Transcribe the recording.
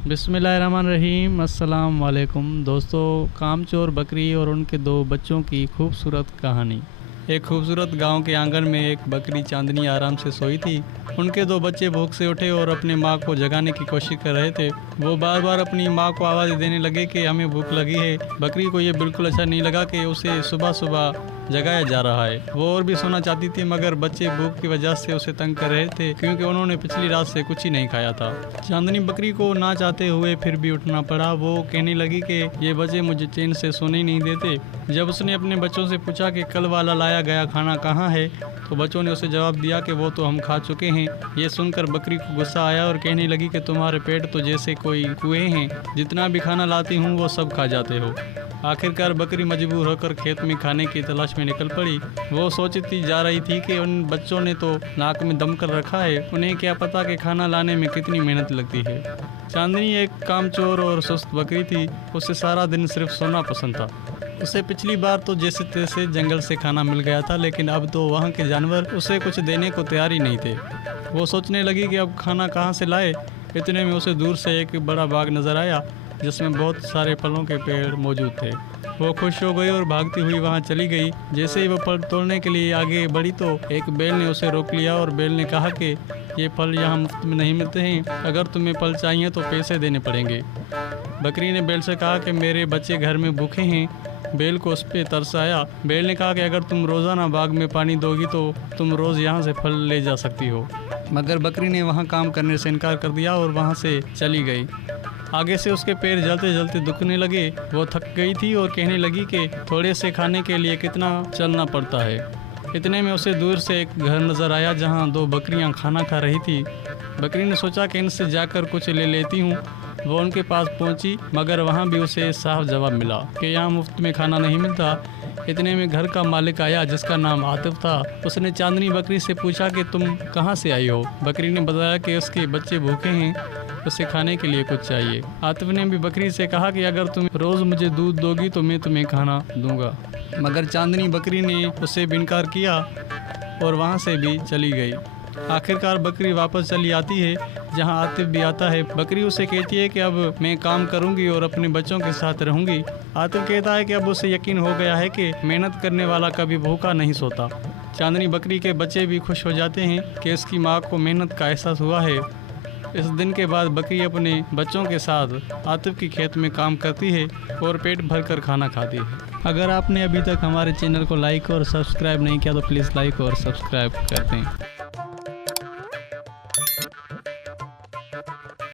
बिस्मिल्लाहिर्रहमानिर्रहीम। अस्सलाम वालेकुम दोस्तों। कामचोर बकरी और उनके दो बच्चों की खूबसूरत कहानी। एक खूबसूरत गांव के आंगन में एक बकरी चांदनी आराम से सोई थी। उनके दो बच्चे भूख से उठे और अपने माँ को जगाने की कोशिश कर रहे थे। वो बार बार अपनी माँ को आवाज़ देने लगे कि हमें भूख लगी है। बकरी को ये बिल्कुल अच्छा नहीं लगा कि उसे सुबह सुबह जगाया जा रहा है। वो और भी सोना चाहती थी, मगर बच्चे भूख की वजह से उसे तंग कर रहे थे, क्योंकि उन्होंने पिछली रात से कुछ ही नहीं खाया था। चांदनी बकरी को ना चाहते हुए फिर भी उठना पड़ा। वो कहने लगी कि ये बच्चे मुझे चैन से सोने ही नहीं देते। जब उसने अपने बच्चों से पूछा कि कल वाला लाया गया खाना कहाँ है, तो बच्चों ने उसे जवाब दिया कि वो तो हम खा चुके हैं। ये सुनकर बकरी को गुस्सा आया और कहने लगी कि तुम्हारे पेट तो जैसे कोई कुएं हैं, जितना भी खाना लाती हूँ वो सब खा जाते हो। आखिरकार बकरी मजबूर होकर खेत में खाने की तलाश में निकल पड़ी। वो सोचती जा रही थी कि उन बच्चों ने तो नाक में दम कर रखा है, उन्हें क्या पता कि खाना लाने में कितनी मेहनत लगती है। चांदनी एक कामचोर और सुस्त बकरी थी। उसे सारा दिन सिर्फ सोना पसंद था। उसे पिछली बार तो जैसे तैसे जंगल से खाना मिल गया था, लेकिन अब तो वहाँ के जानवर उसे कुछ देने को तैयार ही नहीं थे। वो सोचने लगी कि अब खाना कहाँ से लाए। इतने में उसे दूर से एक बड़ा बाग नजर आया, जिसमें बहुत सारे फलों के पेड़ मौजूद थे। वो खुश हो गई और भागती हुई वहाँ चली गई। जैसे ही वो फल तोड़ने के लिए आगे बढ़ी तो एक बैल ने उसे रोक लिया और बैल ने कहा कि ये फल यहाँ मुफ्त में नहीं मिलते हैं, अगर तुम्हें फल चाहिए तो पैसे देने पड़ेंगे। बकरी ने बैल से कहा कि मेरे बच्चे घर में भूखे हैं। बैल को उस पर तरस आया। बैल ने कहा कि अगर तुम रोज़ाना बाग में पानी दोगी तो तुम रोज़ यहाँ से फल ले जा सकती हो। मगर बकरी ने वहाँ काम करने से इनकार कर दिया और वहाँ से चली गई। आगे से उसके पैर जलते जलते दुखने लगे। वो थक गई थी और कहने लगी कि थोड़े से खाने के लिए कितना चलना पड़ता है। इतने में उसे दूर से एक घर नज़र आया, जहाँ दो बकरियाँ खाना खा रही थी। बकरी ने सोचा कि इनसे जाकर कुछ ले लेती हूँ। वो उनके पास पहुंची, मगर वहाँ भी उसे साफ जवाब मिला कि यहाँ मुफ्त में खाना नहीं मिलता। इतने में घर का मालिक आया, जिसका नाम आतिफ था। उसने चांदनी बकरी से पूछा कि तुम कहाँ से आई हो। बकरी ने बताया कि उसके बच्चे भूखे हैं, उसे खाने के लिए कुछ चाहिए। आतिफ ने भी बकरी से कहा कि अगर तुम रोज़ मुझे दूध दोगी तो मैं तुम्हें खाना दूंगा। मगर चांदनी बकरी ने उससे भी इनकार किया और वहाँ से भी चली गई। आखिरकार बकरी वापस चली आती है, जहाँ आतिफ भी आता है। बकरी उसे कहती है कि अब मैं काम करूंगी और अपने बच्चों के साथ रहूंगी। आतिफ कहता है कि अब उसे यकीन हो गया है कि मेहनत करने वाला कभी भूखा नहीं सोता। चांदनी बकरी के बच्चे भी खुश हो जाते हैं कि उसकी माँ को मेहनत का एहसास हुआ है। इस दिन के बाद बकरी अपने बच्चों के साथ आतिफ की खेत में काम करती है और पेट भरकर खाना खाती है। अगर आपने अभी तक हमारे चैनल को लाइक और सब्सक्राइब नहीं किया तो प्लीज़ लाइक और सब्सक्राइब कर दें।